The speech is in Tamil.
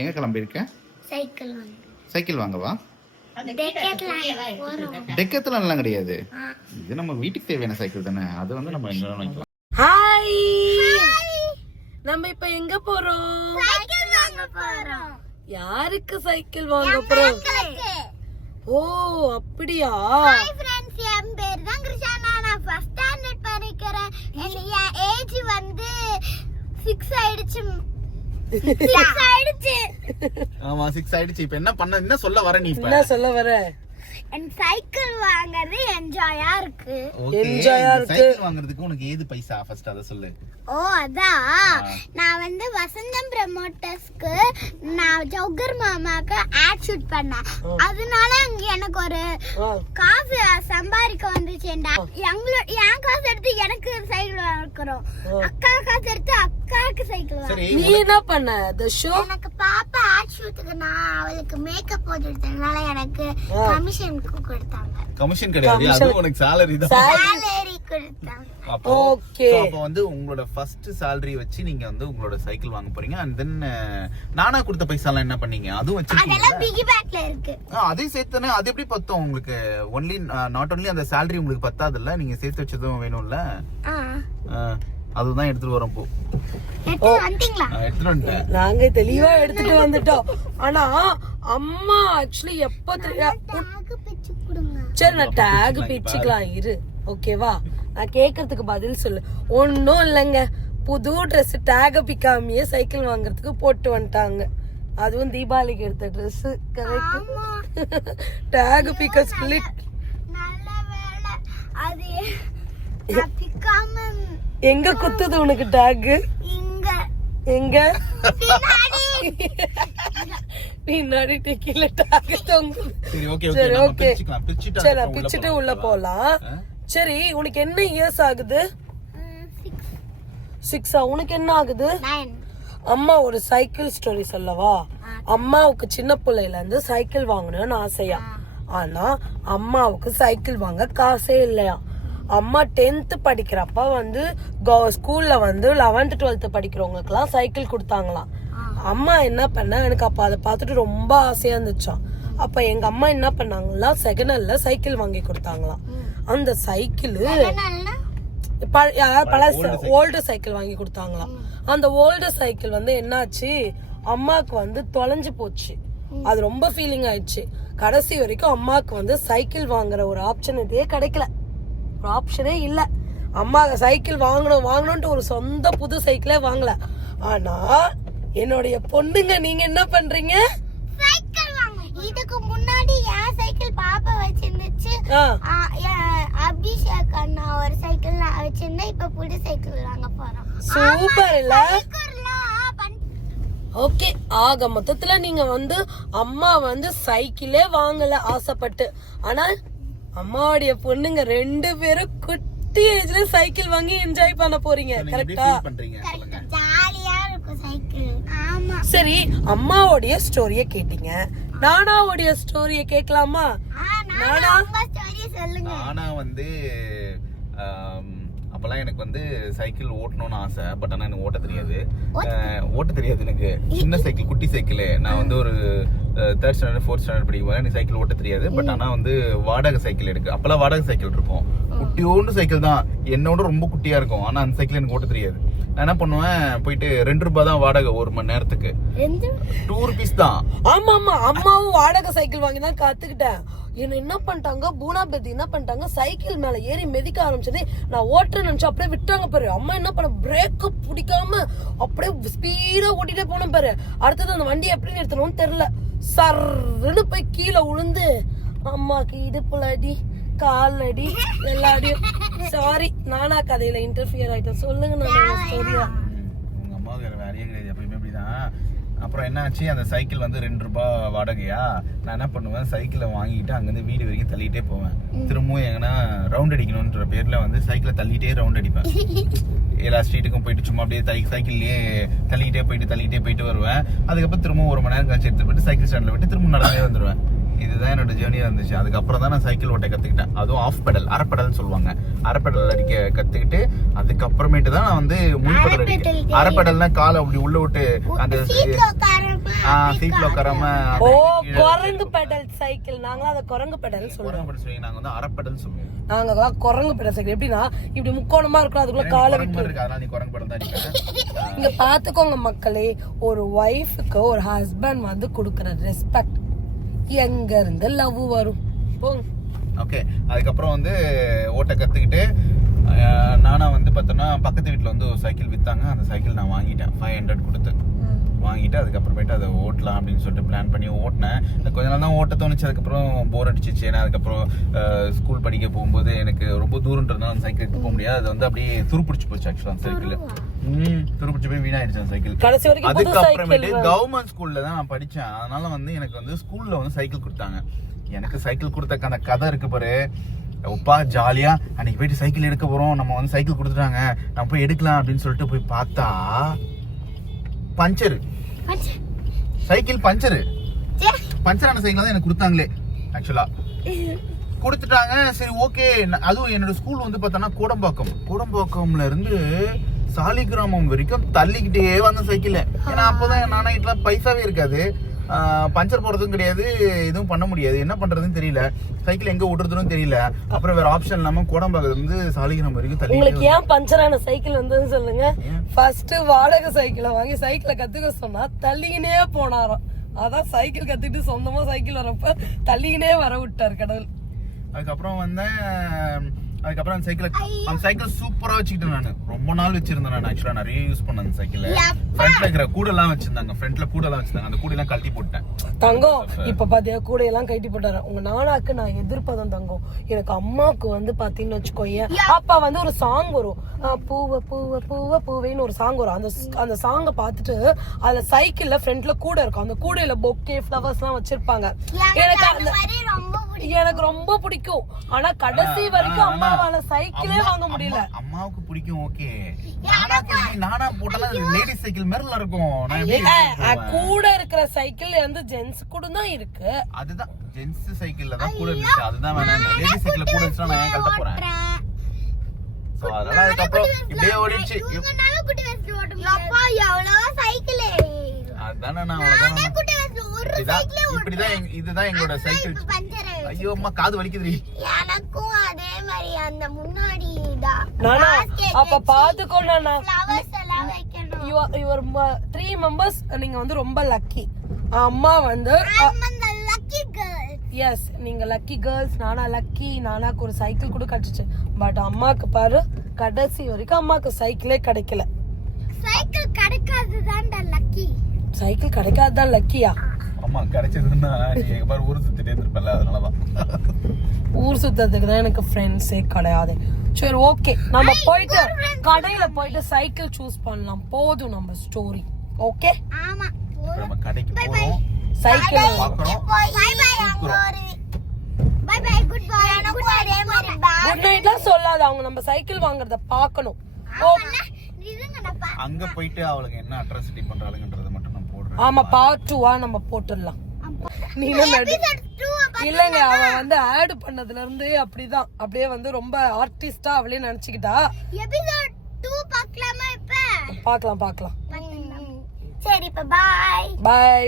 எங்க கிளம்பி இருக்க? சைக்கிள் வாங்கவா? டெக்கத்லான் எல்லாம் கிடையாது. இது நம்ம வீட்டுக்கு தேவையான சைக்கிள் தானே. அது வந்து நம்ம எங்க வாங்கிக்கலாம். ஹாய், நம்ம இப்ப எங்க போறோம்? யாருக்கு சைக்கிள் வாங்க போறோம்? ஓ அப்படியா? ஹாய் फ्रेंड्स, என் பேர் தான் கிருஷ்ணா. நான் ஃபர்ஸ்ட் ஸ்டாண்டர்ட் படிக்கிறேன். என் ஏஜ் வந்து 6 ஆயிடுச்சு. ஆமா 6 ஆயிடுச்சு. இப்போ என்ன சொல்ல வர நீ? என்ன சொல்ல வர? என் சைக்கிள் வாங்குறது என்ஜாயா இருக்கு. என்ஜாயா இருக்கு. சைக்கிள் வாங்குறதுக்கு உனக்கு ஏது பைசா ஃபர்ஸ்ட் அத சொல்லு. ஓ அதான், நான் வந்து வசந்தம் ப்ரமோட்டர்ஸ்க்கு நான் ஜோகர் மாமாக்கு ஆட் ஷூட் பண்ணேன். அதனால எனக்கு ஒரு காசு சம்பாதிக்க வந்துச்சுண்டா. என் காசு எடுத்து எனக்கு சைக்கிள் வாங்குறோம், அக்கா காசு எடுத்து அக்காவுக்கு சைக்கிள் வாங்குறோம். நீ என்ன பண்ண? தி ஷோ எனக்கு பாப்பா ஆட் ஷூட்டுக்கு நான் அவளுக்கு மேக்கப் போட்டு எடுத்தனால எனக்கு கமிஷன் கொடுத்தாங்க. கமிஷன் கிடையாது, அது உனக்கு salary தான். salary கொடுத்தாங்க. ஓகே. அப்போ வந்து உங்களோட ஃபர்ஸ்ட் salary வச்சு நீங்க வந்து உங்களோட சைக்கிள் வாங்க போறீங்க. and then நானா கொடுத்த பைசா எல்லாம் என்ன பண்ணீங்க? அதுவும் வச்சிருக்கீங்க. அதெல்லாம் பிகி பேக்ல இருக்கு. அதே சேர்த்துனே அது எப்படி பத்தும் உங்களுக்கு? ஒன்லி நாட் ஒன்லி அந்த salary உங்களுக்கு பத்தாதுல்ல, நீங்க சேர்த்து வச்சதும் வேணும்ல. அதுதான் எடுத்துட்டு வரோம். போ எடுத்துட்டு வந்துட்டேன். நாங்க தெளிவா எடுத்துட்டு வந்துட்டோம். ஆனா அம்மா ஆக்சுவலி எப்ப சரி நான் டேக் பிச்சுக்கலாம் இரு, ஓகேவா? நான் கேக்குறதுக்கு பதில் சொல்லு. ஒன்னும் இல்லைங்க, புது ட்ரெஸ் டேக பிக்காமையே சைக்கிள் வாங்குறதுக்கு போட்டு வந்துட்டாங்க. அதுவும் தீபாவளிக்கு எடுத்த ட்ரெஸ். கரெக்ட். டேக் பிக்க சொல்லி எங்க குத்துது உனக்கு டேக்? எங்க பின்னாடி டிக்கில டேக் தொங்குது. சரி ஓகே, சரி பிச்சுட்டு உள்ள போலாம். சரி உனக்கு என்ன இயர்ஸ் ஆகுது? 6. உனக்கு என்ன ஆகுது? 9. அம்மா ஒரு சைக்கிள் ஸ்டோரி சொல்லவா? அம்மாவுக்கு சின்ன பிள்ளையில இருந்து சைக்கிள் வாங்கணும்னு ஆசையா, ஆனா அம்மாவுக்கு சைக்கிள் வாங்க காசே இல்லையா. அம்மா 10th படிக்கிறப்ப வந்து ஸ்கூல்ல வந்து 11th 12th படிக்கிறவங்களுக்கு எல்லாம் சைக்கிள் கொடுத்தாங்களாம். அம்மா என்ன பண்ண, எனக்கு அப்ப அதை பார்த்துட்டு ரொம்ப ஆசையா இருந்துச்சான். அப்ப எங்க அம்மா என்ன பண்ணாங்களா, செகண்ட் ஹேண்ட்ல சைக்கிள் வாங்கி கொடுத்தாங்களாம். அந்த சைக்கிள் ஓல்டு சைக்கிள் வாங்கி கொடுத்தாங்களாம். அந்த ஓல்டு சைக்கிள் வந்து என்னாச்சு, அம்மாக்கு வந்து தொலைஞ்சு போச்சு. அது ரொம்ப ஃபீலிங் ஆயிடுச்சு. கடைசி வரைக்கும் அம்மாக்கு வந்து சைக்கிள் வாங்குற ஒரு ஆப்ஷனே கிடைக்கல, ஒரு ஆப்ஷனே இல்ல. அம்மா சைக்கிள் வாங்கணும்ட்டு ஒரு சொந்த புது சைக்கிளே வாங்கல. ஆனா என்னுடைய பொண்ணுங்க நீங்க என்ன பண்றீங்க? சைக்கிள் வாங்க. இதுக்கு முன்னாடி என் சைக்கிள் பாப்பா வச்சிருந்துச்சு, அபிஷேக் அண்ணா ஒரு சைக்கிள் வச்சிருந்தா. இப்ப புது சைக்கிள் வாங்க போறோம். சூப்பர் இல்ல? ஓகே, ஆக மொத்தத்துல நீங்க வந்து அம்மா வந்து சைக்கிளே வாங்கல ஆசைப்பட்டு, ஆனா அம்மாவுடைய பொண்ணுங்க 2 பேரும் குட்டி ஏஜ்ல சைக்கிள் வாங்கி என்ஜாய் பண்ண போறீங்க. கரெக்டா? ஜாலியா இருக்கும் சைக்கிள். ஆமா. சரி, அம்மாவுடைய ஸ்டோரிய கேட்டீங்க, நானாவுடைய ஸ்டோரிய கேட்கலாமா? நானா உங்க ஸ்டோரி சொல்லுங்க. நானா வந்து அப்பெல்லாம் எனக்கு வந்து சைக்கிள் ஓட்டணும்னு ஆசை. பட் ஆனா எனக்கு ஓட்ட தெரியாது எனக்கு. சின்ன சைக்கிள், குட்டி சைக்கிள். நான் வந்து ஒரு 3rd ஸ்டாண்டர்ட் 4th ஸ்டாண்டர்ட் படிக்கும்போது எனக்கு சைக்கிள் ஓட்ட தெரியாது. பட் ஆனா வந்து வாடகை சைக்கிள் எடுக்கு. அப்பெல்லாம் வாடகை சைக்கிள் இருக்கும், குட்டியோண்டு சைக்கிள் தான், என்னோட ரொம்ப குட்டியா இருக்கும். ஆனா அந்த சைக்கிள் எனக்கு ஓட்ட தெரியாது. நான் என்ன பண்ணுவேன், போயிட்டு 2 ரூபாய் தான் வாடகை ஒரு மணி நேரத்துக்கு. 2 rupees தான். ஆமா ஆமா, அம்மாவும் வாடகை சைக்கிள் வாங்கி தான் கத்துக்கிட்டேன். என்ன பண்ணிட்டாங்க, பூனா பேத்தி என்ன பண்ணிட்டாங்க, சைக்கிள் மேல ஏறி மிதிக்க ஆரம்பிச்சதே நான் ஓட்டுறேன்னு நினைச்சு அப்படியே விட்டாங்க பாரு. அம்மா என்ன பண்ண, பிரேக்க பிடிக்காம அப்படியே ஸ்பீடா ஓட்டிட்டே போன பாரு. அடுத்தது அந்த வண்டி எப்படி நிறுத்தணும்னு தெரியல, சர்ன்னு போய் கீழே விழுந்து அம்மாக்கு இடுப்புல அடி, கால் அடி, எல்லா அடியும். சாரி, நானா கதையில இன்டர்ஃபியர் ஆயிட்டேன். சொல்லுங்க நான் ஸ்டோரியா. உங்க அம்மாவுக்கு வேற வேலையே கிடையாது, எப்பயுமே அப்படிதான். அப்புறம் என்ன ஆச்சு, அந்த சைக்கிள் வந்து 2 ரூபாய் வாடகையா. நான் என்ன பண்ணுவேன், சைக்கிளை வாங்கிட்டு அங்கேருந்து வீடு வரைக்கும் தள்ளிட்டே போவேன். திரும்பவும் எங்கன்னா ரவுண்ட் அடிக்கணும்ன்ற பேர்ல வந்து சைக்கிளை தள்ளிட்டே ரவுண்ட் அடிப்பேன். எல்லா ஸ்ட்ரீட்டுக்கும் போயிட்டு சும்மா அப்படியே சைக்கிள்லயே தள்ளிட்டே போயிட்டு வருவேன். அதுக்கப்புறம் திரும்ப 1 மணி நேரம் கழிச்சு எடுத்து போயிட்டு சைக்கிள் ஸ்டாண்ட்ல விட்டு திரும்ப நடந்தே வந்துடுவேன். இதுதான் என்னோட ஜேர்னியா இருந்துச்சு. அதுக்கப்புறம் தான் நான் சைக்கிள் ஓட்ட கத்துக்கிட்டேன். அதுவும் ஆஃப் பெடல், அரைப்பெடல் சொல்லுவாங்க. அரைப்பெடல் அடிக்க கத்துக்கிட்டு அதுக்கப்புறமேட்டு தான் நான் வந்து முன்பெடல் அடிக்க. அரைப்பெடல்னா காலை அப்படி உள்ள விட்டு அந்த சீட்ல உட்காராம ஓ குரங்கு பெடல் சைக்கிள், நாங்களும் அதை குரங்கு பெடல் சொல்லுவோம். நாங்க வந்து அரப்படல் சொல்லுவோம். நாங்க குரங்கு பெடல் சைக்கிள் எப்படின்னா இப்படி முக்கோணமா இருக்கும், அதுக்குள்ள காலை விட்டு இருக்கு, அதனால நீ குரங்கு படம் தான் அடிக்கிற. இங்க பாத்துக்கோங்க மக்களே, ஒரு ஒய்ஃபுக்கு ஒரு ஹஸ்பண்ட் வந்து கொடுக்கற ரெஸ்பெக்ட் எங்க இருந்து லவ் வரும் போங்க. ஓகே, அதுக்கப்புறம் வந்து ஓட்ட கத்துக்கிட்டு நானா வந்து பார்த்தோன்னா பக்கத்து வீட்டில் வந்து ஒரு சைக்கிள் வித்தாங்க. அந்த சைக்கிள் நான் வாங்கிட்டேன் 500 கொடுத்து வாங்கிட்டு அதுக்கப்புறமேட்டு அதை ஓட்டலாம் அப்படின்னு சொல்லிட்டு பிளான் பண்ணி ஓட்டினேன். கொஞ்ச நாள் தான் ஓட்ட தோணுச்சு, அதுக்கப்புறம் போர் அடிச்சிச்சு. ஏன்னா அதுக்கப்புறம் ஸ்கூல் படிக்க போகும்போது எனக்கு ரொம்ப தூரன்றதுனால அந்த சைக்கிள் எடுத்து போக முடியாது. அது வந்து அப்படியே துருப்பிடிச்சு போச்சு ஆக்சுவலா அந்த சைக்கிள். துருப்பிடிச்சு போய் வீணாயிடுச்சு அந்த சைக்கிள். அதுக்கப்புறமேட்டு கவர்மெண்ட் ஸ்கூல்ல தான் நான் படிச்சேன். அதனால வந்து எனக்கு வந்து ஸ்கூல்ல வந்து சைக்கிள் கொடுத்தாங்க. எனக்கு சைக்கிள் கொடுத்த அந்த கதை இருக்கு பாரு, உப்பா ஜாலியா அன்னைக்கு போயிட்டு சைக்கிள் எடுக்க போறோம், நம்ம வந்து சைக்கிள் கொடுத்துட்டாங்க, நம்ம போய் எடுக்கலாம் அப்படின்னு சொல்லிட்டு போய் பார்த்தா பஞ்சரு சைக்கிள், பஞ்சரான சைக்கிள் தான் எனக்கு கொடுத்தாங்களே ஆக்சுவலா. கொடுத்துட்டாங்க, சரி ஓகே. அதுவும் என்னோட ஸ்கூல் வந்து பார்த்தோன்னா கோடம்பாக்கம்ல இருந்து சாலிகிராமம் வரைக்கும் தள்ளிக்கிட்டே வந்த சைக்கிள். ஏன்னா அப்போதான் நானா வீட்டுல பைசாவே இருக்காது, பஞ்சர் போடுறதும் கிடையாது, எதுவும் பண்ண முடியாது, என்ன பண்றதுன்னு தெரியல, சைக்கிள் எங்க ஓட்டுறதுன்னு தெரியல. அப்புறம் வேற ஆப்ஷன் இல்லாம கோடம்பாக்கம் இருந்து சாலிகிராமம் வரைக்கும் தள்ளி. உங்களுக்கு ஏன் பஞ்சரான சைக்கிள் வந்ததுன்னு சொல்லுங்க. ஃபர்ஸ்ட் வாடகை சைக்கிளை வாங்கி சைக்கிளை கத்துக்க சொன்னா தள்ளிக்கினே போனாராம். அதான் சைக்கிள் கத்துக்கிட்டு சொந்தமா சைக்கிள் வரப்ப தள்ளிக்கினே வர விட்டாரு கடவுள். அதுக்கப்புறம் அதுக்கப்புறம் அந்த சைக்கிள் சூப்பரா வச்சுக்கிட்டேன். நான் ரொம்ப நாள் வச்சிருந்தேன். நான் ஆக்சுவலா நிறைய யூஸ் பண்ணேன் அந்த சைக்கிள். ஃப்ரண்ட்ல இருக்கிற கூட எல்லாம் வச்சிருந்தாங்க, அந்த கூட எல்லாம் கழட்டி போட்டேன். தங்கம் இப்ப பாத்தியா கூட எல்லாம் கழட்டி போட்டாரு. உங்க நானாக்கு நான் எதிர்ப்பதும் தங்கம். எனக்கு அம்மாவுக்கு வந்து பாத்தீங்கன்னு வச்சுக்கோயேன், அப்பா வந்து ஒரு சாங் வரும், பூவ பூவ பூவ பூவேன்னு ஒரு சாங் வரும். அந்த சாங்கை பாத்துட்டு அதுல சைக்கிள்ல ஃப்ரண்ட்ல கூட இருக்கும், அந்த கூடையில பொக்கே ஃபிளவர்ஸ் எல்லாம் வச்சிருப்பாங்க. எனக்கு ரொம்ப பிடிக்கும். ஆனா கடைசி வரைக்கும் அம்மாவால சைக்கிளே வாங்க முடியல. அம்மாவுக்கு பிடிக்கும், ஓகே. நானா போட்டா லேடிஸ் சைக்கிள் மேல இருக்கும். கூட இருக்கிற சைக்கிள் வந்து ஜென்ஸ் கூட தான் இருக்கு. அதுதான் ஜென்ஸ் சைக்கிள்ல தான் கூட இருந்துச்சு, அதுதான் வேணாம். லேடிஸ் சைக்கிள் கூட இருந்துச்சுன்னா நான் ஏன் கழட்ட போறேன்? சோ அதனால அதுக்கப்புறம் இப்படியே ஓடிச்சு. அதானே நான் இதுதான் எங்களோட சைக்கிள். ஐயோ அம்மா காது வலிக்குது. எனக்கும் அதே மாதிரி அந்த முன்னாடி நானா அப்ப பாத்துக்கோ, நானா யுவர் 3 மெம்பர்ஸ் நீங்க வந்து ரொம்ப லக்கி. அம்மா வந்து எஸ் நீங்க லக்கி கேர்ள்ஸ். நானா லக்கி, நானாக்கு ஒரு சைக்கிள் கூட கிடைச்சிச்சு. பட் அம்மாக்கு பாரு கடைசி வரைக்கும் அம்மாக்கு சைக்கிளே கிடைக்கல. சைக்கிள் கிடைக்காததான்டா லக்கி. சைக்கிள் கிடைக்காததான் லக்கியா? அம்மா கிடைச்சதுன்னா நீ எங்க பாரு ஊர் சுத்திட்டே இருப்பல, அதனாலதான். ஊர் சுத்தத்துக்கு தான் எனக்கு ஃப்ரெண்ட்ஸே கிடையாது. சரி ஓகே, நம்ம போயிட்டு கடையில போயிட்டு சைக்கிள் சூஸ் பண்ணலாம். போதும் நம்ம ஸ்டோரி. ஓகே ஆமா, நம்ம கடைக்கு போறோம், சைக்கிள் பாக்குறோம். Bye bye, good bye. எனக்கும் அதே மாதிரி குட் நைட்லாம் சொல்லாத, அவங்க நம்ம சைக்கிள் வாங்குறத பார்க்கணும். அங்க போயிட்டு அவளுக்கு என்ன அட்ராசிட்டி பண்றாளுங்கன்றத மட்டும் நான் போடுறேன். ஆமா, பார்ட் 2 நம்ம போட்டுடலாம். இல்லங்க, அவ வந்து ஆட் பண்ணதுல இருந்து அப்படிதான், அப்படியே வந்து ரொம்ப ஆர்டிஸ்டா அவளே நினைச்சுக்கிட்டா. எபிசோட் 2 பார்க்கலாமா? இப்ப பார்க்கலாம். சரி, பை பை.